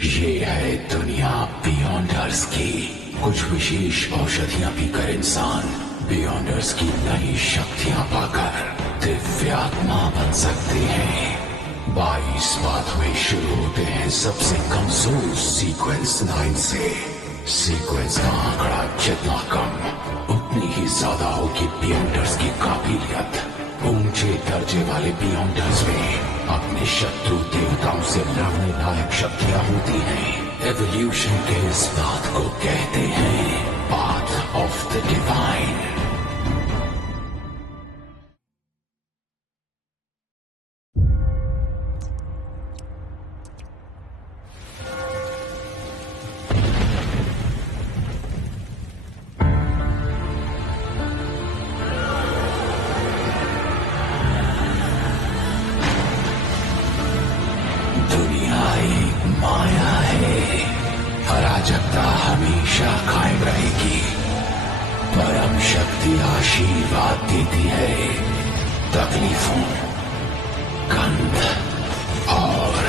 ये है दुनिया बियॉन्डर्स की। कुछ विशेष औषधियां पीकर इंसान बियॉन्डर्स की नई शक्तियां पाकर दिव्यात्मा बन सकते हैं। 22 पाथवे शुरू होते हैं सबसे कमजोर सीक्वेंस 9 से। सीक्वेंस का आंकड़ा जितना कम उतनी ही ज्यादा होगी बियॉन्डर्स की काबिलियत। ऊंचे दर्जे वाले बियॉन्डर्स में अपने शत्रु देवताओं से लड़ने लायक शक्तियां होती हैं। एवोल्यूशन के इस बात को कहते हैं पाथ ऑफ द डिवाइन। अराजकता हमेशा कायम रहेगी। परम शक्ति आशीर्वाद देती है तकलीफों, गंध और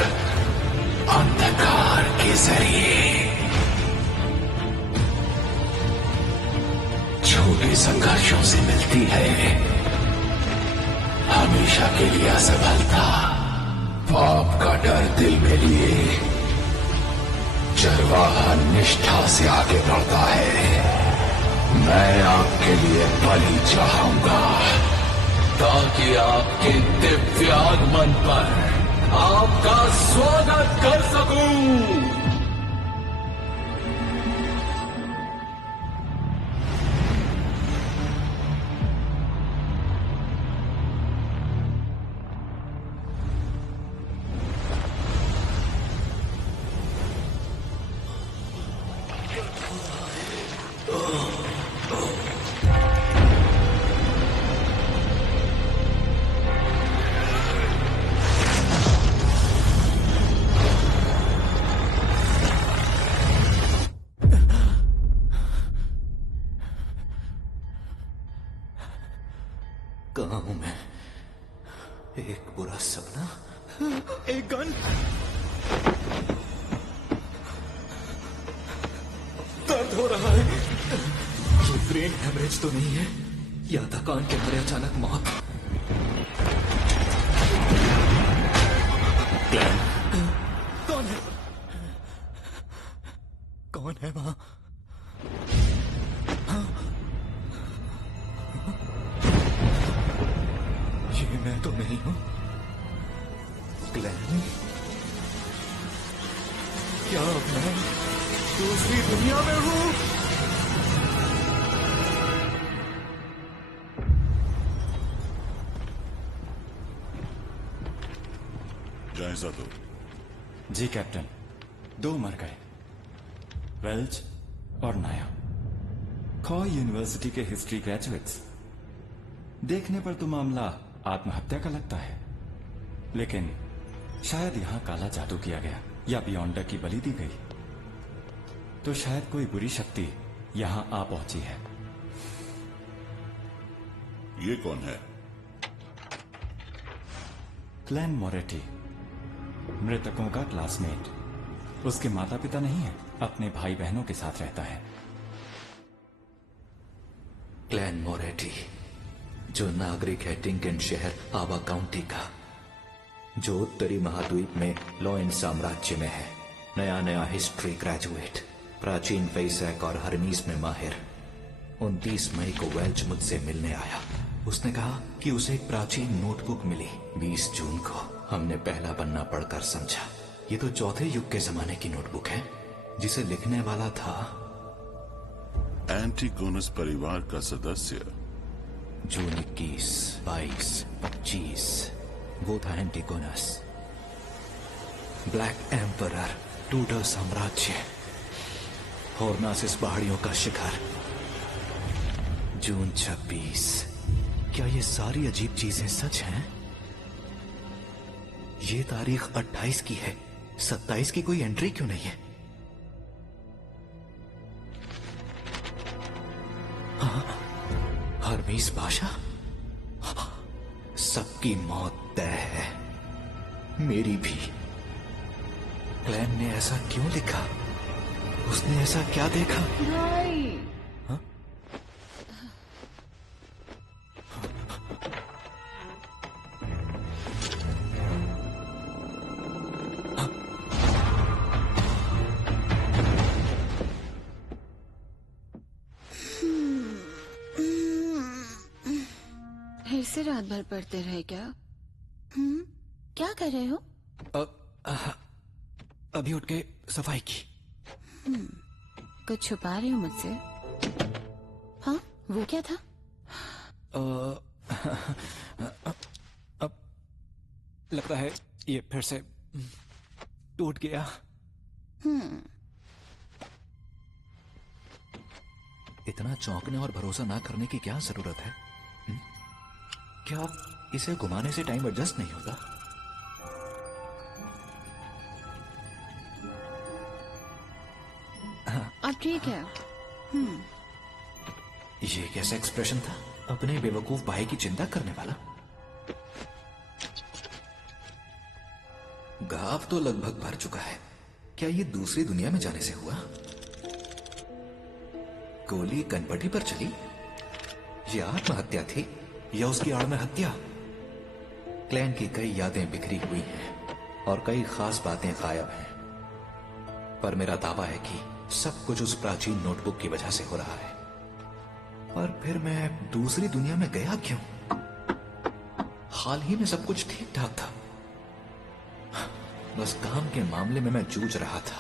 अंधकार के जरिए। छोटे संघर्षों से मिलती है हमेशा के लिए असफलता। पाप का डर दिल में लिए चरवाहा निष्ठा से आगे बढ़ता है। मैं आपके लिए बलि चाहूंगा ताकि आपके दिव्य आगमन पर आपका स्वागत कर सकूं। कहाँ हूं मैं? एक बुरा सपना, एक गन। दर्द हो रहा है। ये ब्रेन हेमरेज तो नहीं है या थकान के मारे अचानक मौत? कौन है? कौन है वहां? ये मैं तो नहीं हूं। ग्लेन, क्या मैं दूसरी दुनिया में हूं? जायजा दो। जी कैप्टन, 2 मर गए, वेल्च और नाया। खॉ यूनिवर्सिटी के हिस्ट्री ग्रेजुएट्स। देखने पर तो मामला आत्महत्या का लगता है, लेकिन शायद यहां काला जादू किया गया या बियॉन्डर की बलि दी गई। तो शायद कोई बुरी शक्ति यहां आ पहुंची है। ये कौन है? क्लैन मोरेटी, मृतकों का क्लासमेट। उसके माता पिता नहीं है, अपने भाई बहनों के साथ रहता है। क्लैन मोरेटी, जो नागरिक है टिंकन शहर आवा काउंटी का, जो उत्तरी महाद्वीप में लॉयन साम्राज्य में है। नया नया हिस्ट्री ग्रेजुएट, प्राचीन वैसैक और हरमीज में माहिर। 29 मई को वेल्च मुझसे मिलने आया। उसने कहा कि उसे एक प्राचीन नोटबुक मिली। 20 जून को हमने पहला पन्ना पढ़कर समझा ये तो चौथे युग के जमाने की नोटबुक है, जिसे लिखने वाला था एंटिगोनस परिवार का सदस्य। जून 21, 22, 25 वो था एंटिगोनस। ब्लैक एम्परर, टूडर साम्राज्य, हॉर्नासिस पहाड़ियों का शिखर। जून 26। क्या ये सारी अजीब चीजें सच हैं? ये तारीख 28 की है, 27 की कोई एंट्री क्यों नहीं है? हरमीज पाशा, सबकी मौत तय है, मेरी भी। क्लैन ने ऐसा क्यों लिखा? उसने ऐसा क्या देखा? भाई हाँ? फिर से रात भर पढ़ते रहे क्या? क्या कर रहे हो? अभी उठ के सफाई की। कुछ छुपा रहे हो मुझसे? हाँ, वो क्या था? अब लगता है ये फिर से टूट गया। इतना चौंकने और भरोसा ना करने की क्या जरूरत है? क्या इसे घुमाने से टाइम एडजस्ट नहीं होता? अब ठीक है। ये कैसा एक्सप्रेशन था? अपने बेवकूफ भाई की चिंता करने वाला। घाव तो लगभग भर चुका है। क्या ये दूसरी दुनिया में जाने से हुआ? गोली कनपटी पर चली? ये आत्महत्या थी या उसकी आड़ में हत्या? क्लैन की कई यादें बिखरी हुई हैं और कई खास बातें गायब हैं, पर मेरा दावा है कि सब कुछ उस प्राचीन नोटबुक की वजह से हो रहा है। और फिर मैं दूसरी दुनिया में गया क्यों? हाल ही में सब कुछ ठीक ठाक था। बस काम के मामले में मैं जूझ रहा था।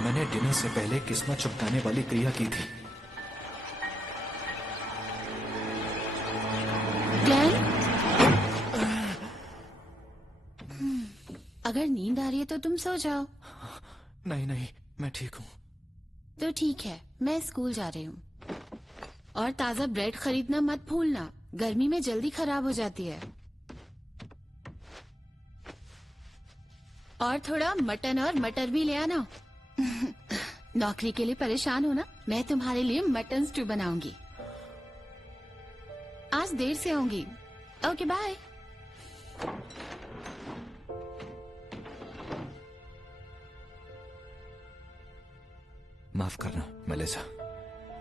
मैंने डिनर से पहले किस्मत चमकाने वाली क्रिया की थी। ग्लेन? अगर नींद आ रही है तो तुम सो जाओ। नहीं नहीं, मैं ठीक हूं। तो ठीक है, मैं स्कूल जा रही हूँ। और ताजा ब्रेड खरीदना मत भूलना, गर्मी में जल्दी खराब हो जाती है। और थोड़ा मटन और मटर भी ले आना। नौकरी के लिए परेशान हो ना? मैं तुम्हारे लिए मटन स्टू बनाऊंगी। आज देर से आऊंगी। Okay bye. माफ करना मेलिसा,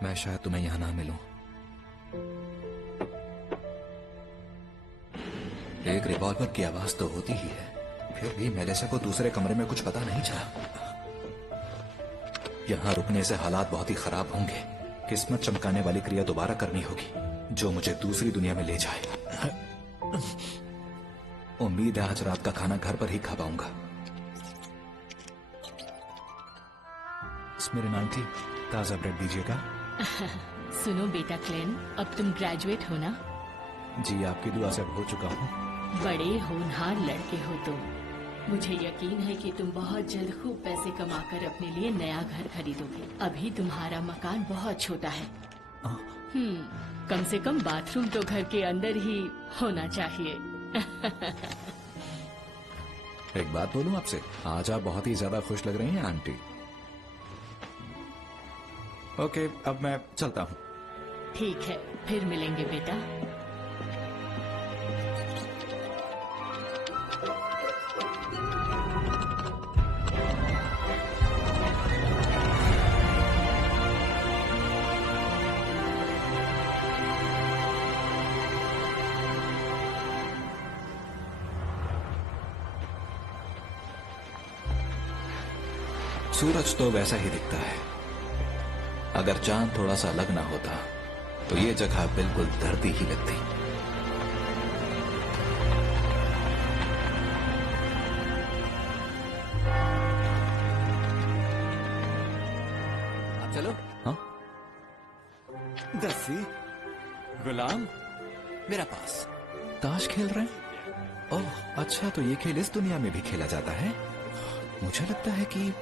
मैं शायद तुम्हें यहां ना मिलूं। एक रिवॉल्वर की आवाज तो होती ही है, फिर भी मेलिसा को दूसरे कमरे में कुछ पता नहीं चला। यहां रुकने से हालात बहुत ही खराब होंगे। किस्मत चमकाने वाली क्रिया दोबारा करनी होगी, जो मुझे दूसरी दुनिया में ले जाए। उम्मीद है आज रात का खाना घर पर ही खा पाऊंगा। मेरे आंटी, ताजा ब्रेड दीजिएगा। सुनो बेटा क्लेन, अब तुम ग्रेजुएट हो ना? जी, आपकी दुआ से हो चुका हूँ। बड़े होनहार लड़के हो तुम। मुझे यकीन है कि तुम बहुत जल्द खूब पैसे कमाकर अपने लिए नया घर खरीदोगे। अभी तुम्हारा मकान बहुत छोटा है। कम से कम बाथरूम तो घर के अंदर ही होना चाहिए। एक बात बोलूं आपसे, आज आप बहुत ही ज्यादा खुश लग रही हैं आंटी। ओके, अब मैं चलता हूँ। ठीक है, फिर मिलेंगे बेटा। सूरज तो वैसा ही दिखता है। अगर चांद थोड़ा सा अलग ना होता तो ये जगह बिल्कुल धरती ही लगती। आप चलो। हाँ? दस्सी, गुलाम, मेरा पास। ताश खेल रहे हैं? ओह अच्छा, तो ये खेल इस दुनिया में भी खेला जाता है। मुझे लगता है कि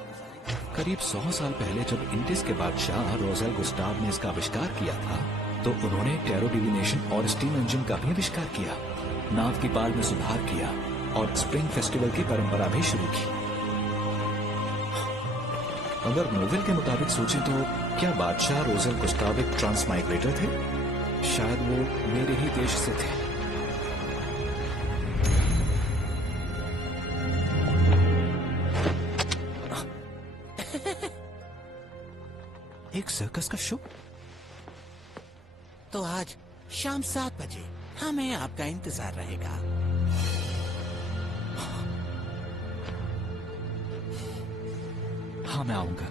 करीब 100 साल पहले जब इंडिस के बादशाह रोजेल गुस्टाव ने इसका आविष्कार किया था, तो उन्होंने टैरो डिविनेशन और स्टीम इंजन का भी आविष्कार किया, नाव की पाल में सुधार किया और स्प्रिंग फेस्टिवल की परंपरा भी शुरू की। अगर नोवेल के मुताबिक सोचें तो क्या बादशाह रोजेल गुस्टाव एक ट्रांस माइग्रेटर थे? शायद वो मेरे ही देश से थे। एक सर्कस का शो? तो आज शाम 7 बजे हमें आपका इंतजार रहेगा। हाँ, मैं आऊंगा।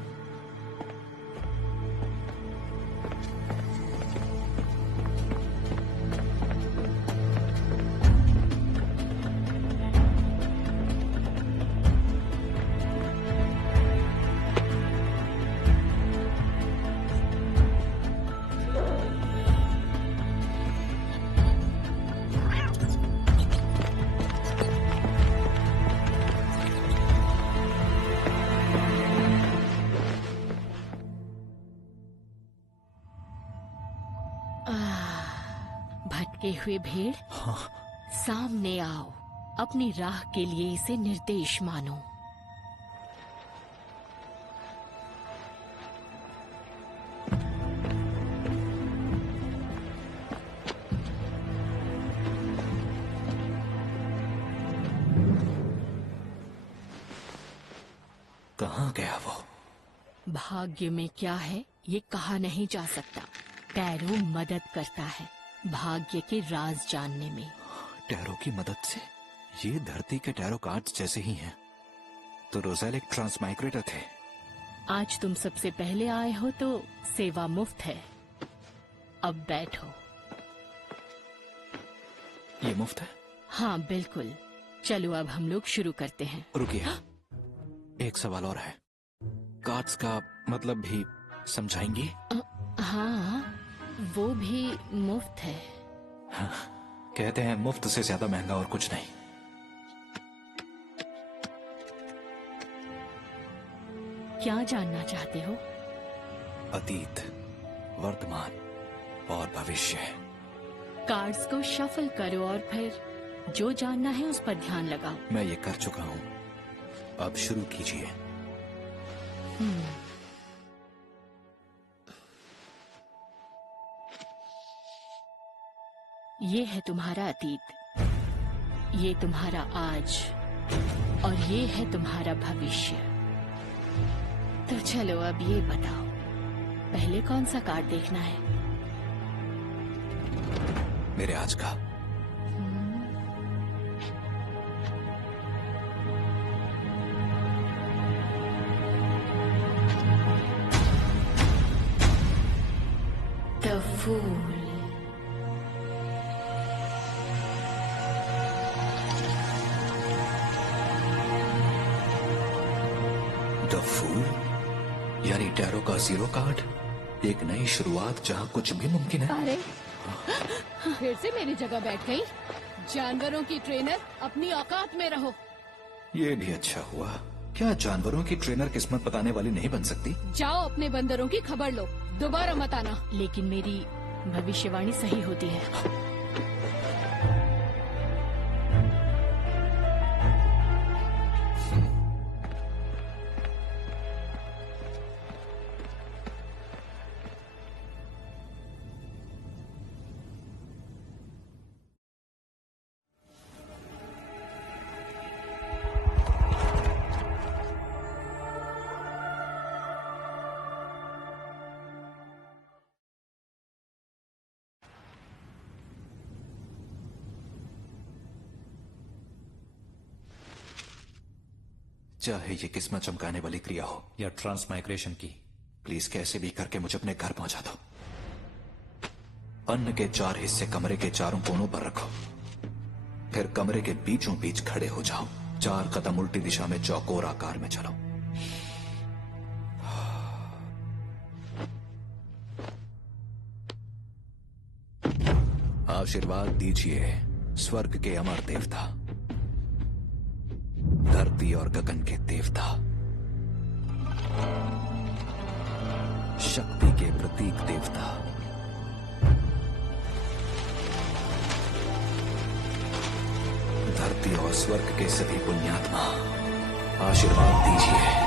भटके हुए भेड़, सामने आओ। अपनी राह के लिए इसे निर्देश मानो। कहाँ गया वो? भाग्य में क्या है ये कहा नहीं जा सकता। टैरो मदद करता है भाग्य के राज जानने में। टैरो की मदद से? ये धरती के टैरो कार्ड्स जैसे ही हैं। तो रोज़ेल एक ट्रांसमाइग्रेटर थे। आज तुम सबसे पहले आए हो तो सेवा मुफ्त है। अब बैठो। ये मुफ्त है? हाँ बिल्कुल। चलो अब हम लोग शुरू करते हैं। रुकिए, एक सवाल और है। कार्ड्स का मतलब भी समझाएंगी? हाँ, वो भी मुफ्त है। हाँ, कहते हैं मुफ्त से ज्यादा महंगा और कुछ नहीं। क्या जानना चाहते हो? अतीत, वर्तमान और भविष्य। कार्ड्स को शफल करो और फिर जो जानना है उस पर ध्यान लगाओ। मैं ये कर चुका हूँ, अब शुरू कीजिए। ये है तुम्हारा अतीत, ये तुम्हारा आज और ये है तुम्हारा भविष्य। तो चलो अब ये बताओ, पहले कौन सा कार्ड देखना है? मेरे आज का। The fool. द फूल यानी टैरो का जीरो कार्ड। एक नई शुरुआत जहाँ कुछ भी मुमकिन है। अरे फिर से मेरी जगह बैठ गई। जानवरों की ट्रेनर, अपनी औकात में रहो। ये भी अच्छा हुआ। क्या जानवरों की ट्रेनर किस्मत बताने वाली नहीं बन सकती? जाओ अपने बंदरों की खबर लो, दोबारा मत आना। लेकिन मेरी भविष्यवाणी सही होती है। चाहे ये किस्मत चमकाने वाली क्रिया हो या ट्रांसमाइग्रेशन की, प्लीज कैसे भी करके मुझे अपने घर पहुंचा दो। अन्न के 4 हिस्से कमरे के चारों कोनों पर रखो, फिर कमरे के बीचों बीच खड़े हो जाओ। 4 कदम उल्टी दिशा में चौकोर आकार में चलो। आशीर्वाद दीजिए स्वर्ग के अमर देवता, धरती और गगन के देवता, शक्ति के प्रतीक देवता, धरती और स्वर्ग के सभी पुण्यात्मा, आशीर्वाद दीजिए।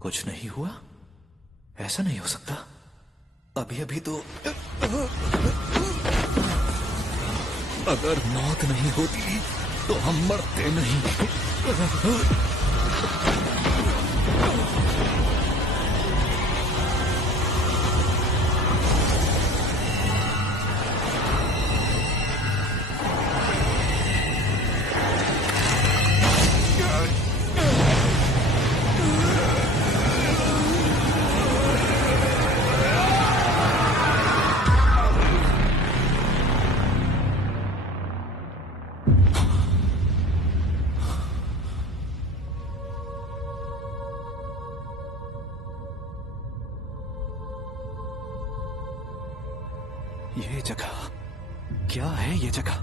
कुछ नहीं हुआ? ऐसा नहीं हो सकता। अभी अभी तो अगर मौत नहीं होती तो हम मरते नहीं। ये जगह क्या है? ये जगह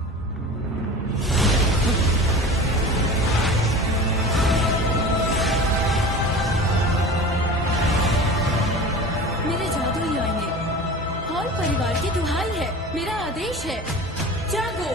मेरे जादुई आईने, हॉल परिवार की दुहाई है, मेरा आदेश है, जागो।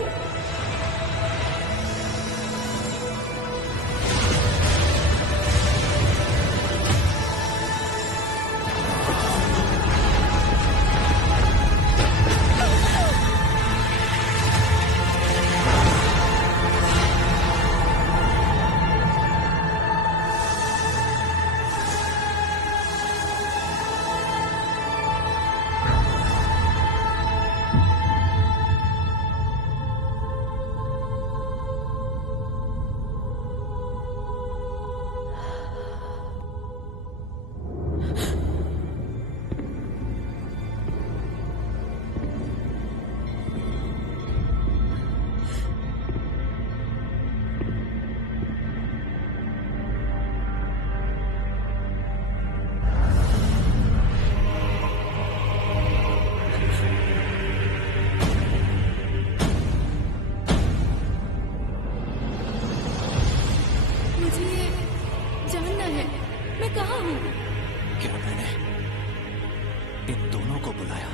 क्या मैंने इन दोनों को बुलाया?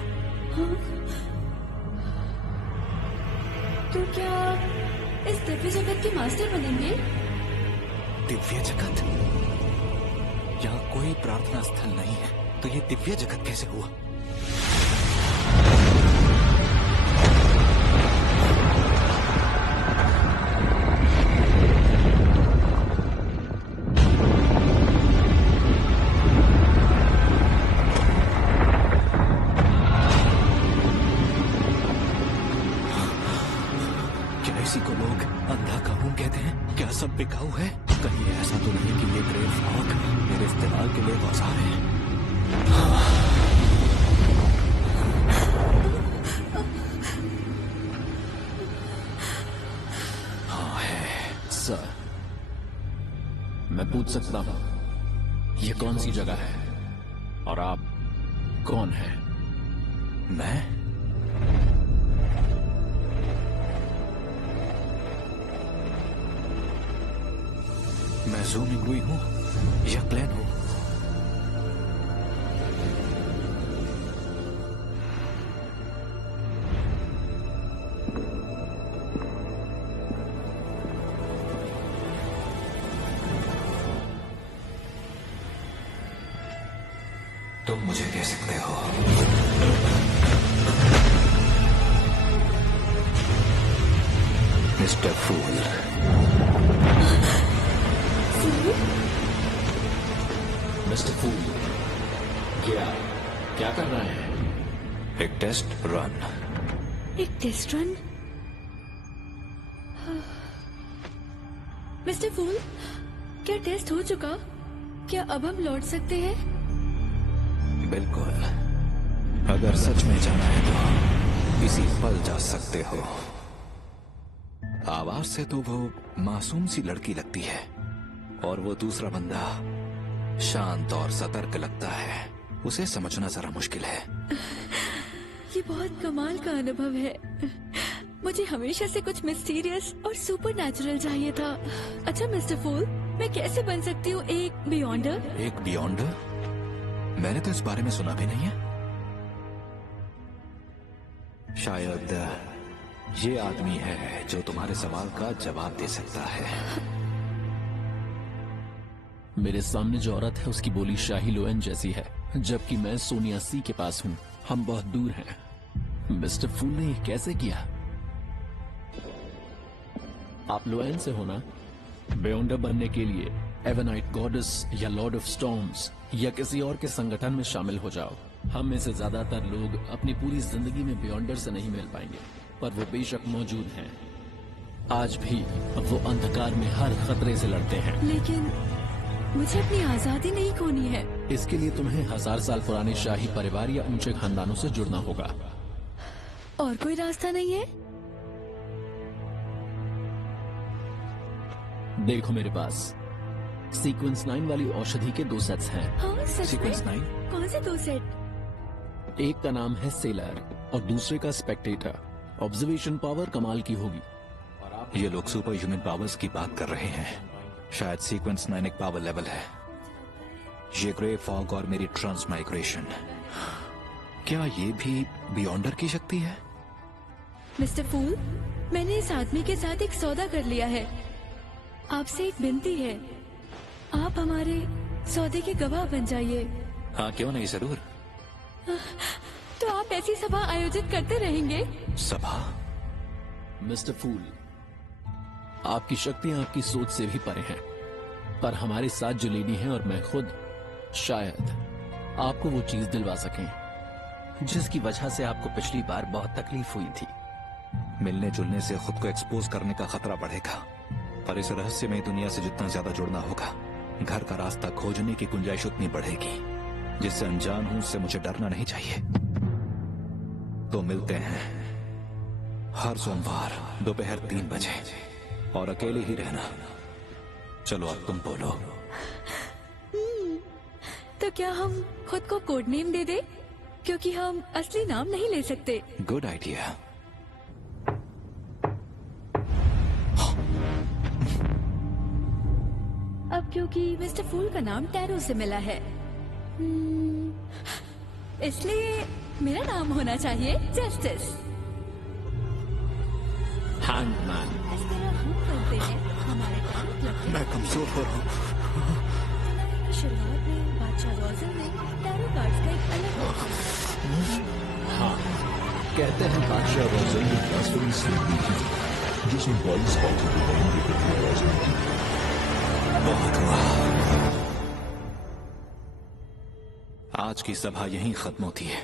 तो क्या आप इस दिव्य जगत के मास्टर बनेंगे? दिव्य जगत? यहाँ कोई प्रार्थना स्थल नहीं है, तो ये दिव्य जगत कैसे हुआ? इसी को लोग अंधा कानून कहते हैं। क्या सब बिकाऊ है? कहीं ऐसा तो नहीं कि ये ग्रेव फॉग मेरे इस्तेमाल के लिए औजार है? हाँ है। सर, मैं पूछ सकता हूं ये कौन सी जगह है और आप कौन हैं? मैं ज़ू मिंगुई हूँ या क्लैन हूँ? तुम मुझे कह सकते हो। मिस्टर फूल। मिस्टर फूल, क्या कर रहे हैं? एक टेस्ट रन। एक टेस्ट रन? मिस्टर फूल, क्या टेस्ट हो चुका? क्या अब हम लौट सकते हैं? बिल्कुल। अगर सच में जाना है तो इसी पल जा सकते हो। आवाज से तो वो मासूम सी लड़की लगती है और वो दूसरा बंदा शांत और सतर्क लगता है। उसे समझना जरा मुश्किल है। ये बहुत कमाल का अनुभव है। मुझे हमेशा से कुछ मिस्टीरियस और सुपरनैचुरल चाहिए था। अच्छा मिस्टर फूल, मैं कैसे बन सकती हूँ एक बियॉन्डर? एक बियॉन्डर? मैंने तो इस बारे में सुना भी नहीं है। शायद ये आदमी है जो तुम्हारे सवाल का जवाब दे सकता है। मेरे सामने जो औरत है उसकी बोली शाही लोएन जैसी है। जबकि मैं सोनिया सी के पास हूँ। हम बहुत दूर हैं। मिस्टर फूल ने ये कैसे किया? आप लोएन से होना? बेयोंडर बनने के लिए एवनाइट गॉडेस या लॉर्ड ऑफ स्टॉर्म्स या किसी और के संगठन में शामिल हो जाओ। हम में से ज्यादातर लोग अपनी पूरी जिंदगी में बेयोंडर से नहीं मिल पाएंगे, पर वो बेशक मौजूद हैं। आज भी वो अंधकार में हर खतरे से लड़ते हैं। लेकिन मुझे अपनी आजादी नहीं खोनी है। इसके लिए तुम्हें 1000 साल पुराने शाही परिवार या ऊंचे खानदानों से जुड़ना होगा। और कोई रास्ता नहीं है? देखो मेरे पास सीक्वेंस 9 वाली औषधि के 2 सेट्स हैं। हाँ, सच सीक्वेंस में? 9? कौन से 2 सेट? एक का नाम है सेलर और दूसरे का स्पेक्टेटर। ऑब्जर्वेशन पावर कमाल की होगी। ये लोग सुपर ह्यूमन पावर्स की बात कर रहे हैं। शायद सीक्वेंस 9 एक पावर लेवल है। ये ग्रे फॉग और मेरी ट्रांसमाइग्रेशन, क्या ये भी बियॉन्डर की शक्ति है? मिस्टर फूल, मैंने इस आदमी के साथ एक सौदा कर लिया है। आपसे एक विनती है, आप हमारे सौदे के गवाह बन जाइए। हाँ, क्यों नहीं, जरूर। तो आप ऐसी सभा आयोजित करते रहेंगे? सभा? मिस्टर फूल, आपकी शक्तियां आपकी सोच से भी परे हैं, पर हमारे साथ जो लेडी हैं और मैं खुद शायद आपको वो चीज दिलवा सकें जिसकी वजह से आपको पिछली बार बहुत तकलीफ हुई थी। मिलने जुलने से खुद को एक्सपोज करने का खतरा बढ़ेगा, पर इस रहस्यमय दुनिया से जितना ज्यादा जुड़ना होगा, घर का रास्ता खोजने की गुंजाइश उतनी बढ़ेगी। जिससे अनजान हूं उससे मुझे डरना नहीं चाहिए। तो मिलते हैं हर सोमवार दोपहर 3 बजे, और अकेले ही रहना। चलो अब तुम बोलो। तो क्या हम खुद को कोड नेम दे दे, क्योंकि हम असली नाम नहीं ले सकते। Good idea. अब क्योंकि मिस्टर फूल का नाम टैरो से मिला है, इसलिए मेरा नाम होना चाहिए जस्टिस। हैंगमैन। इस तरह हम करते हैं हमारे टैरो। मैं कमजोर हो रहा हूँ। शुरुआत में बादशाह रोजन ने टैरो कार्ड्स का एक अलग हाँ, कहते हैं बादशाह रोजन ने ट्रांसफरिंग स्लीप दी थी, जिसमें 22 बातें बताएंगे। बहुत हुआ। आज की सभा यहीं खत्म होती है।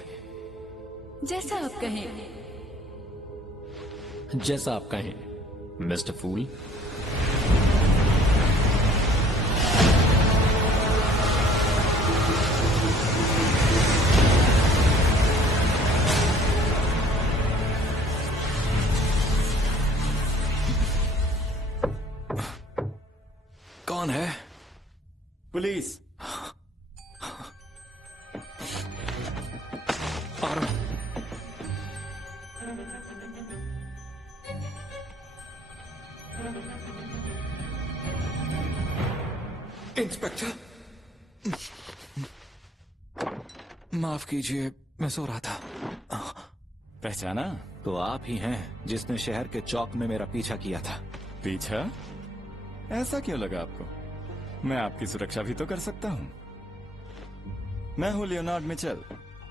जैसा आप कहें। जैसा आप कहें, मिस्टर फूल। कौन है? पुलिस। आ रहा हूं। इंस्पेक्टर, माफ कीजिए, मैं सो रहा था। पहचाना? तो आप ही हैं जिसने शहर के चौक में मेरा पीछा किया था। पीछा? ऐसा क्यों लगा आपको? मैं आपकी सुरक्षा भी तो कर सकता हूँ। मैं हूँ लियोनार्ड मिचेल,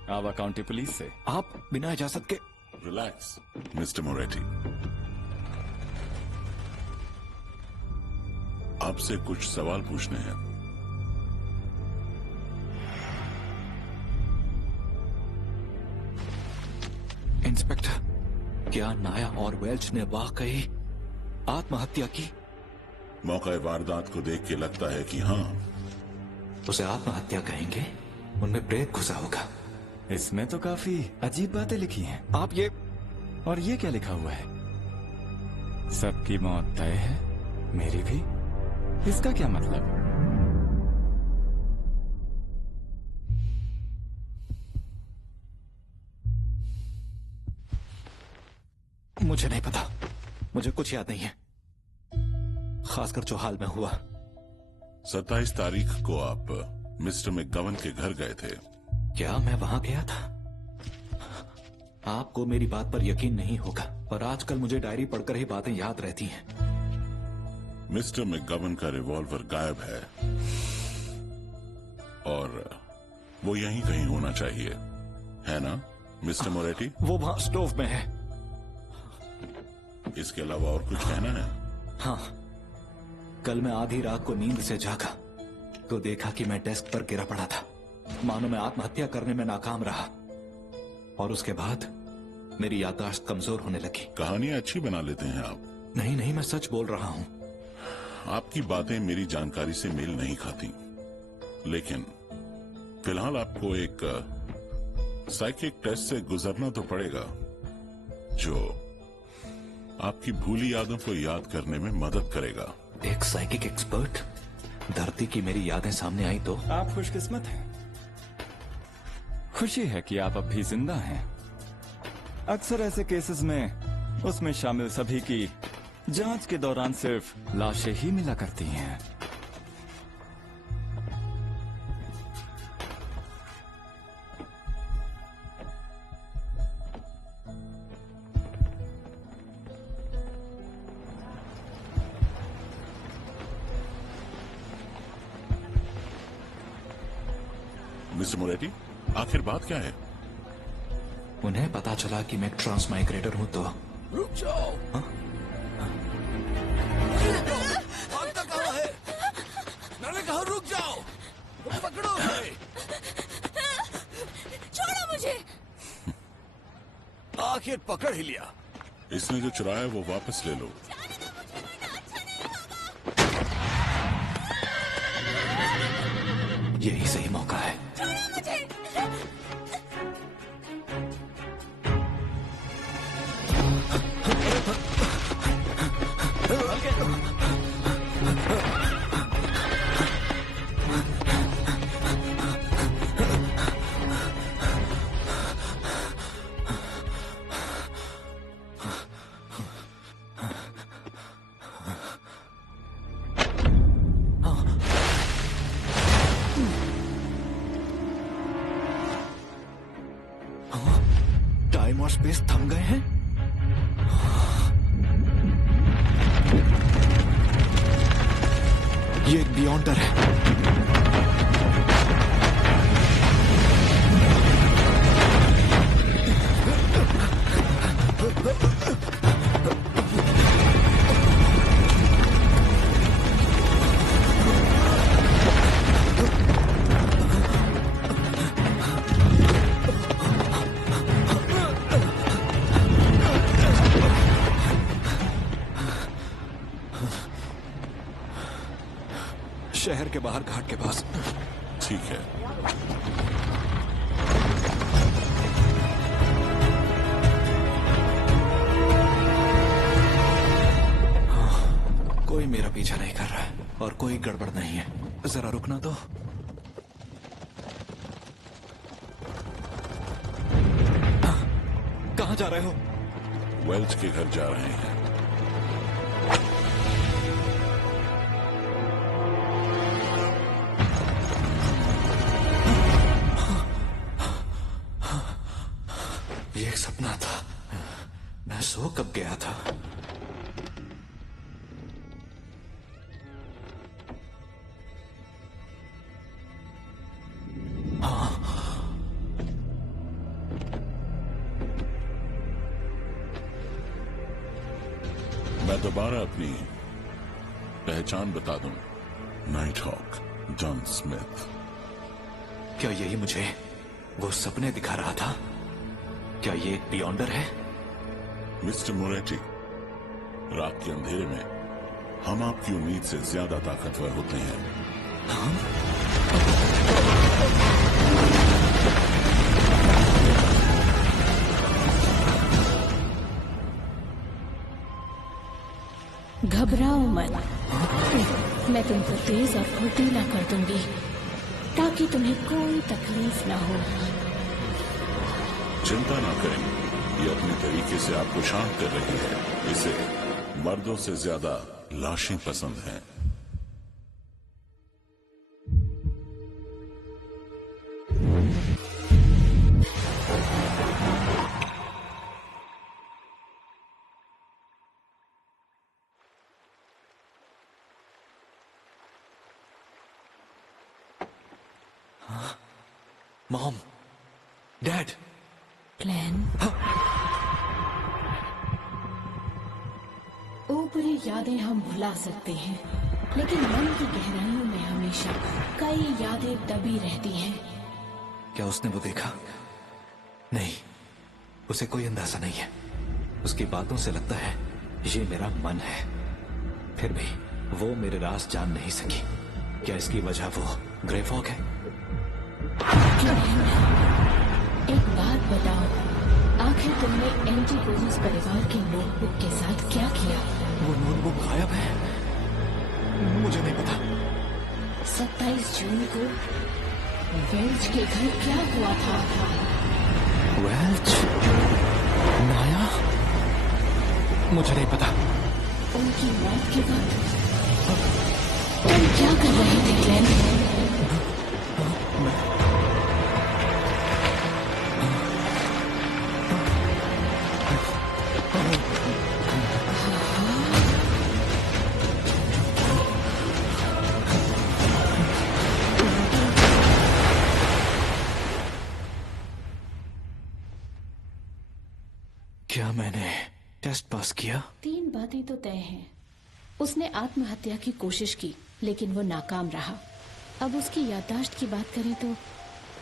आवा काउंटी पुलिस से। आप बिना इजाजत के? रिलैक्स मिस्टर मोरेटी, आपसे कुछ सवाल पूछने हैं। इंस्पेक्टर, क्या नाया और वेल्च ने वाकई आत्महत्या की? मौका वारदात को देख के लगता है कि हाँ। उसे आत्महत्या कहेंगे? उनमें प्रेत घुसा होगा। इसमें तो काफी अजीब बातें लिखी हैं। आप ये, और ये क्या लिखा हुआ है? सबकी मौत तय है, मेरी भी। इसका क्या मतलब? मुझे नहीं पता, मुझे कुछ याद नहीं है, खासकर जो हाल में हुआ। 27 तारीख को आप मिस्टर मैकगवन के घर गए थे। क्या मैं वहां गया था? आपको मेरी बात पर यकीन नहीं होगा, पर आजकल मुझे डायरी पढ़कर ही बातें याद रहती हैं। मिस्टर मैकगवन का रिवॉल्वर गायब है और वो यहीं कहीं होना चाहिए, है ना मिस्टर मोरेटी? वो वहां स्टोव में है। इसके अलावा और कुछ कहना है? हाँ, कल मैं आधी रात को नींद से जागा तो देखा कि मैं डेस्क पर गिरा पड़ा था, मानो मैं आत्महत्या करने में नाकाम रहा। और उसके बाद मेरी याददाश्त कमजोर होने लगी। कहानियां अच्छी बना लेते हैं आप। नहीं नहीं, मैं सच बोल रहा हूं। आपकी बातें मेरी जानकारी से मेल नहीं खाती, लेकिन फिलहाल आपको एक साइकिक टेस्ट से गुजरना तो पड़ेगा जो आपकी भूली यादों को याद करने में मदद करेगा। एक साइकिक एक्सपर्ट? धरती की मेरी यादें सामने आई तो? आप खुशकिस्मत हैं। खुशी है कि आप अब भी जिंदा हैं। अक्सर ऐसे केसेस में उसमें शामिल सभी की जांच के दौरान सिर्फ लाशें ही मिला करती हैं। मिस्टर मोरेटी, आखिर बात क्या है? उन्हें पता चला कि मैं ट्रांसमाइग्रेटर हूं तो। रुक जाओ। हाँ? भागता कहाँ है? मैंने कहा रुक जाओ। पकड़ो उसे। छोड़ो मुझे। आखिर पकड़ ही लिया। इसने जो चुराया वो वापस ले लो। यही सही मौका है। टाइम और स्पेस थम गए हैं। ये एक बियॉन्डर है। शहर के बाहर घाट के पास। ठीक है। कोई मेरा पीछा नहीं कर रहा है और कोई गड़बड़ नहीं है। जरा रुकना तो। कहाँ जा रहे हो? वेल्च के घर जा रहे हैं। ये एक सपना था। मैं सो कब गया था? मैं दोबारा अपनी पहचान बता दूं। Night hawk John Smith. क्या यही मुझे वो सपने दिखा रहा था? क्या ये एक बियॉन्डर है? मिस्टर मोरेटी, रात के अंधेरे में हम आपकी उम्मीद से ज्यादा ताकतवर होते हैं। घबराओ मत। मैं तुमको तेज और फुर्तीला कर दूंगी ताकि तुम्हें कोई तकलीफ ना हो। चिंता ना करें, ये अपने तरीके से आपको शांत कर रही है। इसे मर्दों से ज्यादा लाशें पसंद हैं। Mom, dad. ग्लेन, ऊपरी यादें हम भुला सकते हैं, लेकिन मन की गहराइयों में हमेशा कई यादें दबी रहती हैं। क्या उसने वो देखा? नहीं, उसे कोई अंदाजा नहीं है। उसकी बातों से लगता है ये मेरा मन है। फिर भी वो मेरे राज जान नहीं सकी। क्या इसकी वजह वो ग्रे फॉग है? एक बात बताओ, आखिर तुमने एंटीगोनस परिवार की नोटबुक के साथ क्या किया? वो नोटबुक गायब है। मुझे नहीं पता। 27 जून को वेल्च के घर क्या हुआ था? वेल्च? नाया? मुझे नहीं पता। उनकी मौत के बाद तुम क्या कर रहे थे ग्लेन? क्या मैंने टेस्ट पास किया? 3 बातें तो तय हैं। उसने आत्महत्या की कोशिश की, लेकिन वो नाकाम रहा। अब उसकी याददाश्त की बात करें तो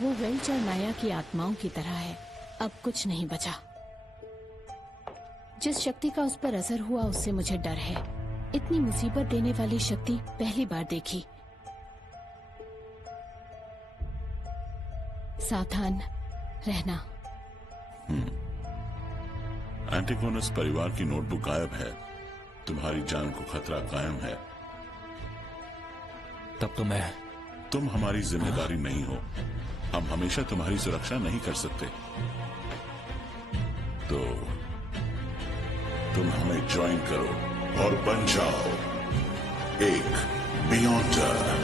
वो वेल्च और नाया की आत्माओं की तरह है। अब कुछ नहीं बचा। जिस शक्ति का उस पर असर हुआ उससे मुझे डर है। इतनी मुसीबत देने वाली शक्ति पहली बार देखी। सावधान रहना। एंटीगोनस परिवार की नोटबुक गायब है। तुम्हारी जान को खतरा कायम है। तब तो तुम हमारी जिम्मेदारी नहीं हो। हम हमेशा तुम्हारी सुरक्षा नहीं कर सकते। तो तुम हमें ज्वाइन करो और बन जाओ एक बियॉन्डर।